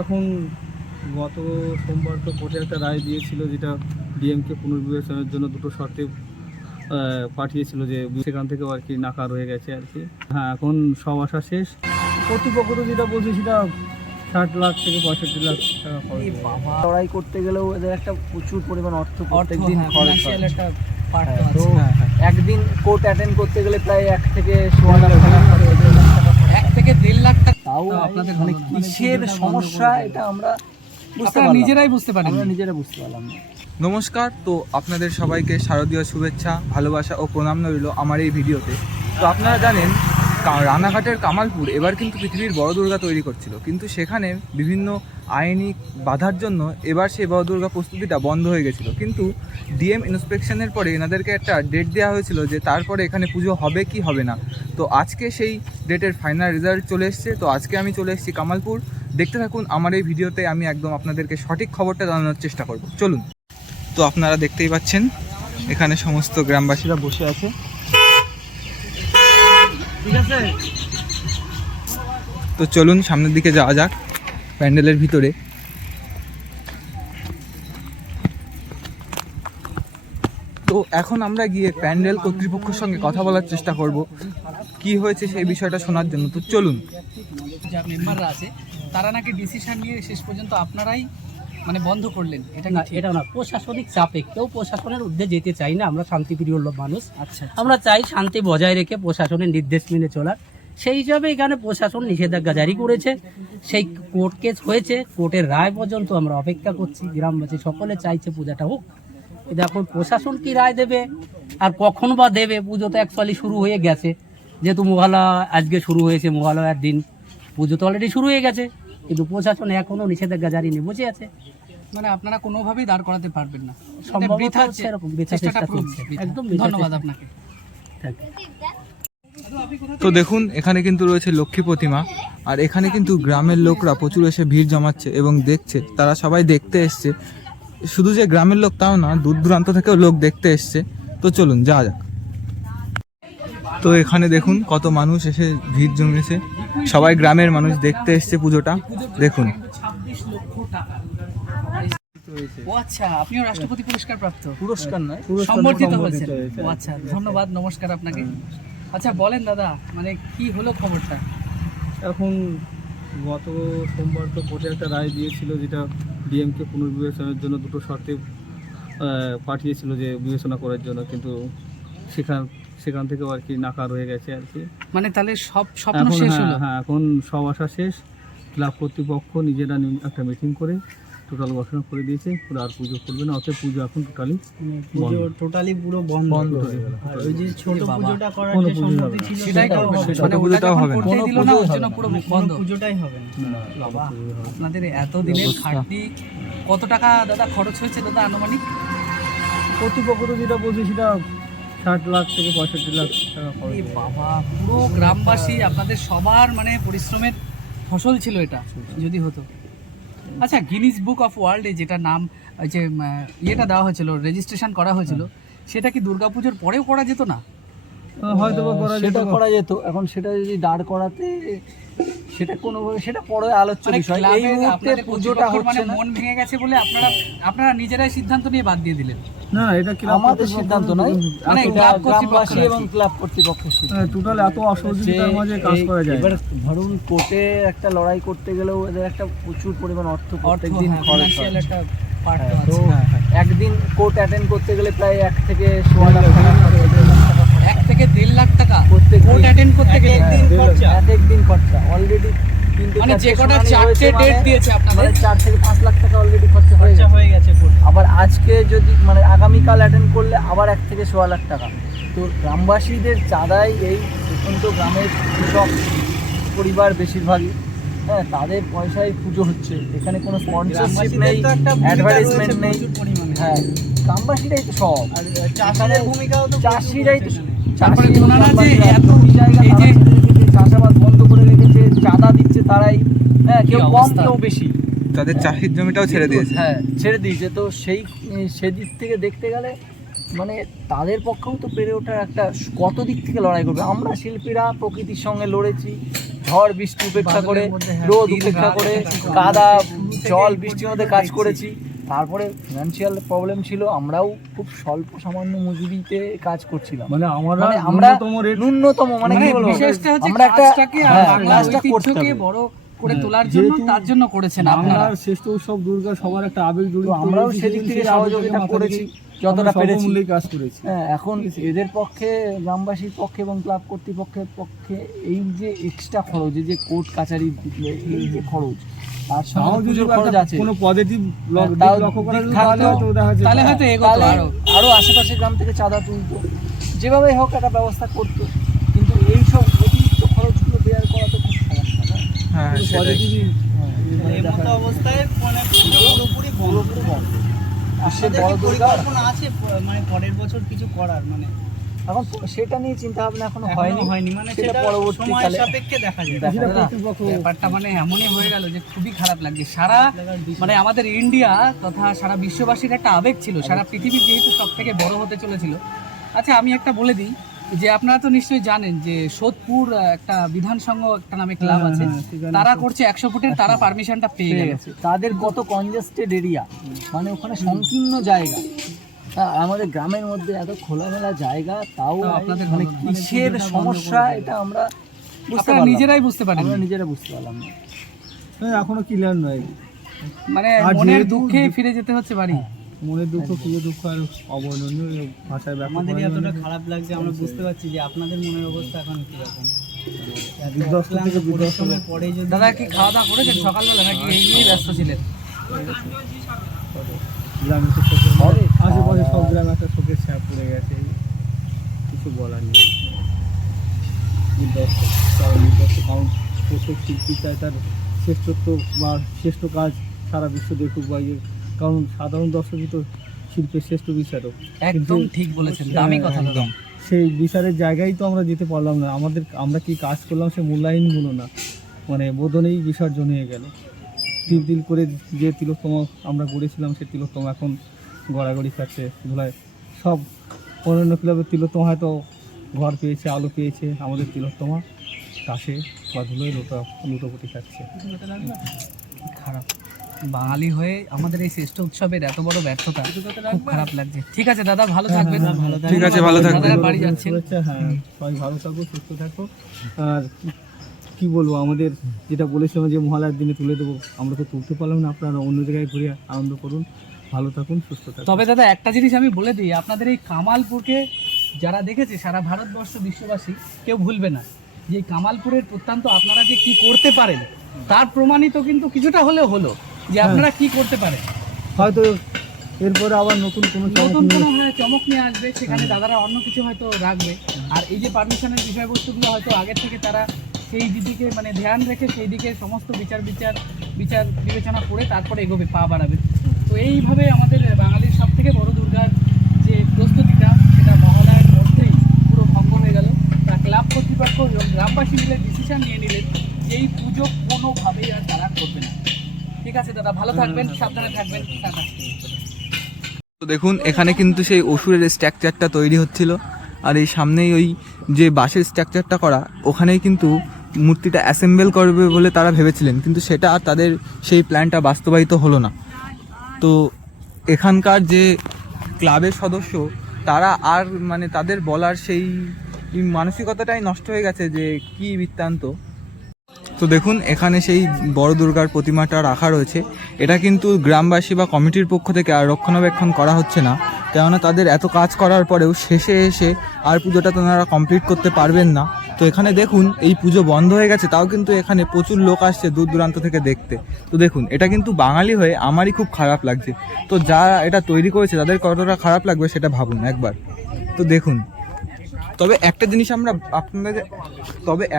এখন গত সোমবার তো কোর্টে একটা রায় দিয়েছিল, যেটা ডিএমকে পুনর্বিবেচনার জন্য দুটো শর্তে পাঠিয়েছিল, যে সেখান থেকেও আর কি নাকার হয়ে গেছে আর কি। হ্যাঁ, এখন সব আশা শেষ। কর্তৃপক্ষ তো যেটা বলছে সেটা 60 লাখ থেকে 65 লাখ টাকা খরচ। লড়াই করতে গেলেও এদের একটা প্রচুর পরিমাণ অর্থ প্রত্যেকদিন খরচ হয়। তো একদিন কোর্ট অ্যাটেন্ড করতে গেলে প্রায় 1 থেকে 1.5 লাখ টাকা, 1 থেকে 1.5 লাখ টাকা। তাও আপনাদের মানে কিসের সমস্যা এটা আমরা নিজেরাই বুঝতে পারি, আমরা নিজেরা বুঝতে পারলাম না। নমস্কার, তো আপনাদের সবাইকে শারদীয় শুভেচ্ছা, ভালোবাসা ও প্রণাম রইল আমার এই ভিডিওতে। তো আপনারা জানেন রানাঘাটের কামালপুর এবার কিন্তু পৃথিবীর বড় দুর্গা তৈরি করছিল, কিন্তু সেখানে বিভিন্ন আইনি বাধার জন্য এবার সেই বড় দুর্গা প্রস্তুতিটা বন্ধ হয়ে গেছিলো। কিন্তু ডিএম ইন্সপেকশনের পরে এনাদেরকে একটা ডেট দেওয়া হয়েছিল যে তারপরে এখানে পুজো হবে কি হবে না। তো আজকে সেই ডেটের ফাইনাল রেজাল্ট চলে এসছে। তো আজকে আমি চলে এসেছি কামালপুর। দেখতে থাকুন আমার এই ভিডিওতে, আমি একদম আপনাদেরকে সঠিক খবরটা জানানোর চেষ্টা করব। চলুন। তো আপনারা দেখতেই পাচ্ছেন এখানে সমস্ত গ্রামবাসীরা বসে আছে। তো চলুন সামনের দিকে যাওয়া যাক প্যান্ডেলের ভিতরে। তো এখন আমরা গিয়ে প্যান্ডেল কর্তৃপক্ষের সঙ্গে কথা বলার চেষ্টা করব কি হয়েছে সেই বিষয়টা শোনার জন্য। তো চলুন। যা মেম্বাররা আছে তারা নাকি ডিসিশন নিয়ে শেষ পর্যন্ত আপনারাই মানে বন্ধ করলেন, এটা না, কি ঠিক? এটা না, প্রশাসনিক চাপে কেউ প্রশাসনের ঊর্ধ্বে যেতে চাই না। আমরা শান্তিপ্রিয় মানুষ, আচ্ছা, আমরা চাই শান্তি বজায় রেখে প্রশাসনের নির্দেশ মেনে চলার। সেই হিসাবে এখানে প্রশাসন নিষেধাজ্ঞা জারি করেছে। সেই কোর্ট কেস হয়েছে, কোর্টের রায় পর্যন্ত আমরা অপেক্ষা করছি। গ্রামবাসী সকলে চাইছে পূজাটা হোক। কিন্তু এখন প্রশাসন কি রায় দেবে আর কখন বা দেবে? পুজো তো অ্যাকচুয়ালি শুরু হয়ে গেছে, যেহেতু মহালয়া আজকে শুরু হয়েছে, মহালয়ার দিন পুজো তো অলরেডি শুরু হয়ে গেছে, কিন্তু প্রশাসন এখনও নিষেধাজ্ঞা জারি নিয়ে বসে আছে। মানে আপনারা কোনোভাবেই দাঁড় করাতে পারবেন না, সম্ভবত বৃথা সেরকম বৃথা চেষ্টাটা চেষ্টা পুরো চলছে। বৃথা। একদম বৃথা ধন্যবাদ চেষ্টা। আপনাকে। Thank you. তো দেখুন এখানে কিন্তু রয়েছে লক্ষ্মী প্রতিমা, আর এখানে কিন্তু গ্রামের লোকরা প্রচুর এসে ভিড় জমাচ্ছে এবং দেখছে। তারা সবাই দেখতে এসছে, শুধু যে গ্রামের লোক তাও না, দূর দূরান্ত থেকেও লোক দেখতে এসছে। তো চলুন যাওয়া যাক। তো এখানে দেখুন কত মানুষ এসে ভিড় জমিয়েছে, সবাই গ্রামের মানুষ দেখতে এসছে পুজোটা। দেখুন 26 লক্ষ টাকা। ও আচ্ছা, আপনিও রাষ্ট্রপতি পুরস্কার প্রাপ্ত? পুরস্কার নয়, সম্বর্ধিত সম্বর্ধিত হয়েছে। হয়েছে। ও আচ্ছা, ধন্যবাদ, নমস্কার আপনাকে। আচ্ছা বলেন দাদা, মানে কি হলো খবরটা? এখন গত সোমবার তো কোর্টে একটা রায় দিয়েছিল, যেটা ডিএমকে পুনর্বিবেচনার জন্য দুটো শর্তে পাঠিয়েছিল, যে বিবেচনা করার জন্য, কিন্তু সেখান থেকেও আর কি নাকার হয়ে গেছে আর কি। মানে তাহলে সব স্বপ্ন এখন শেষ হলো? হ্যাঁ, এখন সব আশা শেষ। ক্লাব কর্তৃপক্ষ নিজেরা একটা মিটিং করে টোটাল ঘোষণা করে দিয়েছে, পুরো আর পুজো করবে না। অতএব পুজো এখন টোটালি পুজো টোটালি পুরো বন্ধ হয়ে গেল। আর ওই যে ছোট পুজোটা করার কোনো যে পুজো হবে সম্মতি না। ছিল সেটাই সেটাও করবে না। হবে না। ছোট মানে ওটা পুজোটাও যখন হবে না। করতেই কোনো দিল না, পুজোও ওর হবে জন্য না। পুরো কোনো বন্ধ। পুজোটাই হবে না। বাবা, আপনাদের এত দিনের খাটনি, কত টাকা দাদা খরচ হয়েছে দাদা আনুমানিক? কর্তৃপক্ষ তো যেটা বলছে সেটা 60 লাখ থেকে 65 লাখ টাকা খরচ। এই বাবা, পুরো গ্রামবাসী আপনাদের সবার মানে পরিশ্রমের ফসল ছিল এটা যদি হতো। আচ্ছা, গিনিস বুক অফ ওয়ার্ল্ডে যেটা নাম, ওই যে ইয়েটা দেওয়া হয়েছিল, রেজিস্ট্রেশন করা হয়েছিল, সেটা কি দুর্গাপুজোর পরেও করা যেত না? হয়তো বা করা সেটা যেত। করা যেত। এখন সেটা যদি দাঁড় করাতে, সেটা কোনোভাবে, সেটা পরে আলোচ্য মানে বিষয়। এই ক্লাবের মুহূর্তে আপনাদের পুজোটা কর্তৃপক্ষের হচ্ছে মানে না। মন ভেঙে গেছে বলে আপনারা নিজেরাই সিদ্ধান্ত নিয়ে বাদ দিয়ে দিলেন? না, এটা ক্লাব আমাদের কর্তৃপক্ষ সিদ্ধান্ত নয়, মানে এটা ক্লাব কর্তৃপক্ষ গ্রামবাসী আর এবং কি। ক্লাব কর্তৃপক্ষের সিদ্ধান্ত। টোটাল এত অসহযোগিতার মাঝে কাজ করা যায় এবার না। ধরুন কোর্টে একটা লড়াই করতে গেলেও এদের একটা প্রচুর পরিমাণ অর্থ অর্থ, প্রত্যেকদিন হ্যাঁ, খরচ হয়। financial একটা part তো তো আছে। একদিন কোর্ট অ্যাটেন্ড করতে গেলে প্রায় 1 থেকে 1.5 লাখ টাকা খরচ হয়। 1 থেকে 1.5 লাখ টাকা প্রত্যেক কোর্ট দিন। অ্যাটেন্ড করতে গেলে? এক একদিন খরচা অলরেডি। মানে যে কটা 4টে ডেট দিয়েছে আপনাদের, 4 থেকে 5 লাখ টাকা অলরেডি খরচা হয়ে গেছে। আবার আজকে যদি মানে আগামীকাল অ্যাটেন্ড করলে আবার 1 থেকে 1.5 লাখ টাকা। তো গ্রামবাসীদের চাঁদাই এই প্রত্যন্ত গ্রামের কৃষক পরিবার বেশিরভাগই, হ্যাঁ, তাদের পয়সায় পুজো হচ্ছে। এখানে কোনো স্পন্সরশিপ নেই, অ্যাডভার্টাইজমেন্ট নেই। হ্যাঁ, গ্রামবাসীরাই তো সব। আর চাষিদের ভূমিকাও তো, চাষিরাই তো। তারপরে চাষি ওনারা যে এত জায়গা এই যে চাষাবাদ বন্ধ করে রেখেছে, চাঁদা দিচ্ছে তারাই, হ্যাঁ, কেউ কম অবস্থা। কেউ বেশি। তাদের চাষির জমিটাও ছেড়ে দিয়েছে। হ্যাঁ, ছেড়ে দিয়েছে। তো সেদিক থেকে দেখতে গেলে মানে তাদের পক্ষেও তো পেরে ওঠার একটা, কত দিক থেকে লড়াই করবে। আমরা শিল্পীরা প্রকৃতির সঙ্গে লড়েছি, ঝড় বৃষ্টি উপেক্ষা করে, বাদলের মধ্যে, হ্যাঁ, রোদ দিন উপেক্ষা রাত করে, উপেক্ষা করে। কাদা দূর থেকে জল বৃষ্টির মধ্যে কাজ দেখছি। করেছি। তারপরে ফিনান্সিয়াল প্রবলেম ছিল, আমরাও খুব স্বল্প সামান্য মজুরিতে কাজ করছিলাম। মানে আমরা ন্যূনতম মানে কি বলবো, বিশেষটা হচ্ছে আমরা একটা কাজটাকে আর হ্যাঁ, বাংলার কাজটা করতে ঐতিহ্যকে হবে। বড় করে তোলার জন্য, যেহেতু তার জন্য করেছেন আপনারা। বাংলার শ্রেষ্ঠ উৎসব দুর্গা, সবার একটা আবেগ জড়িত তো আমরাও রয়েছে, সেদিক থেকে সেই সহযোগিতা আবেগটাকে করেছি মাথায় যতটা রেখে আমরা পেরেছি। সর্বমূল্যেই কাজ করেছি। হ্যাঁ, এখন এদের পক্ষে, গ্রামবাসীর পক্ষে এবং ক্লাব কর্তৃপক্ষের পক্ষে এই যে এক্সট্রা খরচ, এই যে কোর্ট কাছারি এই যে খরচ, তার তাও সঙ্গে যদি পুজোর খরচ একটা আছে, কোনো পজিটিভ তাও লক্ষ্য করা দিক যেত, থাকতো, তাহলে হয়তো দেখা যেত। তাহলে হয়তো এগোতো তাহলে আরো। আরো আশেপাশের গ্রাম থেকে চাঁদা তুলতো, যেভাবে হোক একটা ব্যবস্থা করতো। কিন্তু এই সব অতিরিক্ত খরচগুলো বেয়ার করা তো খুব সমস্যা, না? হ্যাঁ কোনো সেটাই। positive, এই মতো অবস্থায় মানে পুরোপুরি পুরোপুরি বন্ধ। বিশ্বের আপনাদের বড় কি দুর্গা পরিকল্পনা আছে মানে পরের বছর কিছু করার, মানে এখন সেটা নিয়ে চিন্তা ভাবনা এখনো এখনো হয়নি, মানে সেটা সেটা সময় পরবর্তীকালে সাপেক্ষে দেখা যাবে। দেখা সেটা যাবে। কর্তৃপক্ষ ব্যাপারটা মানে এমনই হয়ে গেল যে খুবই খারাপ লাগছে। সারা মানে আমাদের ইন্ডিয়া তথা সারা বিশ্ববাসীর একটা আবেগ ছিল, সারা পৃথিবী যেহেতু সব থেকে বড় হতে চলেছিল। আচ্ছা, আমি একটা বলে দিই যে আপনারা তো নিশ্চয়ই জানেন যে সোদপুর একটা বিধান সংঘ একটা নামে ক্লাব আছে, তারা করছে 100 ফুটের, তারা পারমিশনটা পেয়ে পেয়ে গেছে। গেছে। তাদের কত কনজেস্টেড এরিয়া, মানে ওখানে সংকীর্ণ জায়গা। আমাদের গ্রামের মধ্যে এত খোলামেলা জায়গা, তাও তাও আপনাদের মানে বন্ধ- কিসের সমস্যা, এটা আমরা বুঝতে আপনারা পারলাম নিজেরাই বুঝতে পারেন, আমরা নিজেরা বুঝতে পারলাম না। এখনো ক্লিয়ার নয়। মানে আর মনের যেহেতু- দুঃখে ফিরে যেতে হচ্ছে বাড়ি। মনের দুঃখ, প্রিয় দুঃখ আর অবর্ণনীয় ভাষায় ব্যক্ত আমাদেরই করা এতটা যায় না। খারাপ লাগছে, আমরা বুঝতে পারছি যে আপনাদের মনের অবস্থা এখন কিরকম। বিধ্বস্ত থেকে বিধ্বস্ত। পরিশ্রমের পরে যদি দাদা কি খাওয়া দাওয়া করেছেন সকালবেলা, নাকি এই নিয়ে ব্যস্ত ছিলেন? গ্রামে তো শোকের হবে, আশেপাশে সব খাওয়া গ্রামে একটা শোকের ছাপ পড়ে গেছে, কিছু বলার নেই। বিধ্বস্ত, কারণ বিধ্বস্ত, কারণ প্রত্যেক শিল্পী চায় তার শ্রেষ্ঠত্ব বা শ্রেষ্ঠ কাজ সারা বিশ্ব দেখুক বা ইয়ে, কারণ সাধারণ দর্শকই তো শিল্পের শ্রেষ্ঠ বিচারক। একদম ঠিক বলেছেন, দামি কথা একদম। সেই বিচারের জায়গায় তো আমরা যেতে পারলাম না, আমরা কি কাজ করলাম সে মূল্যায়নগুলো না, মানে বোধনেই বিসর্জন হয়ে গেল। তিল করে যে তিলোত্তমা আমরা গড়েছিলাম, সে তিলোত্তমা এখন গড়াগড়ি খাচ্ছে ধুলায়। সব অন্যান্য ক্লাবের তিলোত্তমা হয়তো ঘর পেয়েছে, আলো পেয়েছে, আমাদের তিলোত্তমা কাছে বা ধুলোয় লুটোপুটি খাচ্ছে। খারাপ, বাঙালি হয়ে আমাদের এই শ্রেষ্ঠ উৎসবের এত বড় ব্যর্থতা, খুব খারাপ লাগছে। ঠিক আছে দাদা, ভালো থাকবেন। ঠিক আছে, ভালো থাকবেন। দাদারা বাড়ি যাচ্ছেন। শুভেচ্ছা, হ্যাঁ, সবাই ভালো থাকো, সুস্থ থাকো। আর কি বলবো, আমাদের যেটা বলেছিলাম যে মহালয়ার দিনে তুলে দেবো, আমরা তো তুলতে পারলাম না, আপনারা অন্য জায়গায় ঘুরে আনন্দ করুন। ভালো থাকুন, সুস্থ থাকুন। তবে দাদা একটা জিনিস আমি বলে দিই, আপনাদের এই কামালপুরকে যারা দেখেছে সারা ভারতবর্ষ বিশ্ববাসী কেউ ভুলবে না যে এই কামালপুরের প্রত্যন্ত আপনারা যে কি করতে পারেন তার প্রমাণিত কিন্তু কিছুটা হলেও হলো যে আপনারা কি করতে পারেন। হয়তো এরপরে আবার নতুন কোনো চমক নতুন নিয়ে কোনো চমক নিয়ে আসবে, সেখানে দাদারা অন্য কিছু হয়তো রাখবে। আর এই যে পারমিশনের বিষয়বস্তুগুলো হয়তো আগের থেকে তারা সেই দিকে মানে ধ্যান রেখে সেই দিকে সমস্ত বিচার বিবেচনা করে তারপরে এগোবে, পা বাড়াবে। তো এইভাবে আমাদের বাঙালির সব থেকে বড় দুর্গার যে প্রস্তুতিটা, সেটা মহালয়ার মধ্যেই পুরো ভঙ্গ হয়ে গেল। তা ক্লাব কর্তৃপক্ষ এবং গ্রামবাসী মিলে ডিসিশন নিয়ে নিলেন যে এই পুজো কোনোভাবেই আর তারা করবে না। ঠিক আছে দাদা, ভালো থাকবেন, সাবধানে থাকবেন, টাটা। তো দেখুন, এখানে কিন্তু সেই অসুরের স্ট্রাকচারটা তৈরি হচ্ছিল, আর এই সামনেই ওই যে বাঁশের স্ট্রাকচারটা করা, ওখানেই কিন্তু মূর্তিটা অ্যাসেম্বল করবে বলে তারা ভেবেছিলেন, কিন্তু সেটা আর তাদের সেই প্ল্যানটা বাস্তবায়িত হলো না। তো এখানকার যে ক্লাবের সদস্য, তারা আর মানে তাদের বলার সেই মানসিকতাটাই নষ্ট হয়ে গেছে যে কী বৃত্তান্ত। তো দেখুন, এখানে সেই বড় দুর্গার প্রতিমাটা রাখা রয়েছে। এটা কিন্তু গ্রামবাসী বা কমিটির পক্ষ থেকে আর রক্ষণাবেক্ষণ করা হচ্ছে না, কেননা তাদের এত কাজ করার পরেও শেষে এসে আর পুজোটা তারা কমপ্লিট করতে পারবেন না। তো এখানে দেখুন, এই পুজো বন্ধ হয়ে গেছে, তাও কিন্তু এখানে প্রচুর লোক আসছে দূর দূরান্ত থেকে দেখতে। তো দেখুন, এটা কিন্তু বাঙালি হয়ে আমারই খুব খারাপ লাগছে। তো যারা এটা তৈরি করেছে তাদের কতটা খারাপ লাগবে সেটা ভাবুন একবার। তো দেখুন, তবে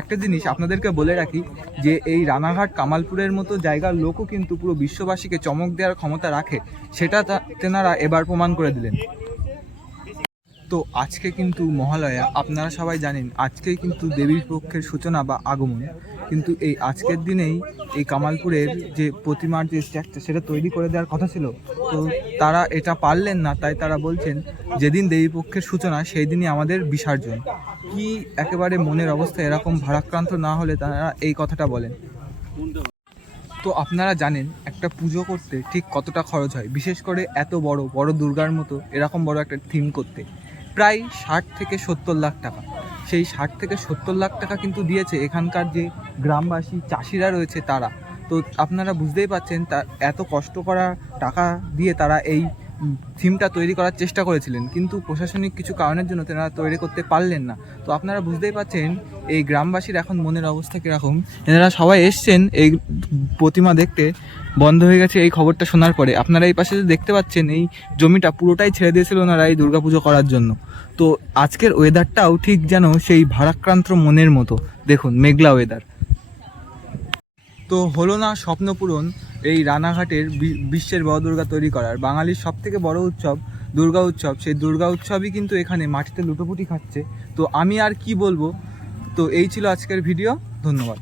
একটা জিনিস আপনাদেরকে বলে রাখি যে এই রানাঘাট কামালপুরের মতো জায়গার লোকও কিন্তু পুরো বিশ্ববাসীকে চমক দেওয়ার ক্ষমতা রাখে, সেটা তেনারা এবার প্রমাণ করে দিলেন। তো আজকে কিন্তু মহালয়া, আপনারা সবাই জানেন আজকেই কিন্তু দেবীর পক্ষের সূচনা বা আগমন। কিন্তু এই আজকের দিনেই এই কামালপুরের যে প্রতিমার যে স্ট্রাকচার, সেটা তৈরি করে দেওয়ার কথা ছিল, তো তারা এটা পারলেন না। তাই তারা বলছেন যেদিন দেবী পক্ষের সূচনা সেই দিনই আমাদের বিসর্জন। কি একেবারে মনের অবস্থা এরকম ভারাক্রান্ত না হলে তারা এই কথাটা বলেন। তো আপনারা জানেন একটা পুজো করতে ঠিক কতটা খরচ হয়, বিশেষ করে এত বড় বড় দুর্গার মতো এরকম বড় একটা থিম করতে প্রায় 60 থেকে 70 লাখ টাকা। সেই 60 থেকে 70 লাখ টাকা কিন্তু দিয়েছে এখানকার যে গ্রামবাসী চাষিরা রয়েছে তারা। তো আপনারা বুঝতেই পাচ্ছেন তা এত কষ্ট করা টাকা দিয়ে তারা এই থিমটা তৈরি করার চেষ্টা করেছিলেন, কিন্তু প্রশাসনিক কিছু কারণের জন্য তারা তৈরি করতে পারলেন না। তো আপনারা বুঝতেই পাচ্ছেন এই গ্রামবাসীর এখন মনের অবস্থা কীরকম। এনারা সবাই এসছেন এই প্রতিমা দেখতে, বন্ধ হয়ে গেছে এই খবরটা শোনার পরে। আপনারা এই পাশে যে দেখতে পাচ্ছেন এই জমিটা পুরোটাই ছেড়ে দিয়েছিল ওনারা এই দুর্গাপুজো করার জন্য। তো আজকের ওয়েদারটাও ঠিক যেন সেই ভারাক্রান্ত মনের মতো, দেখুন মেঘলা ওয়েদার। তো হলো না স্বপ্ন পূরণ এই রানাঘাটের বিশ্বের বড় দুর্গা তৈরি করার। বাঙালির সবথেকে বড় উৎসব দুর্গা উৎসব, সেই দুর্গা উৎসবই কিন্তু এখানে মাটিতে লুটোপুটি খাচ্ছে। তো আমি আর কি বলবো। তো এই ছিল আজকের ভিডিও, ধন্যবাদ।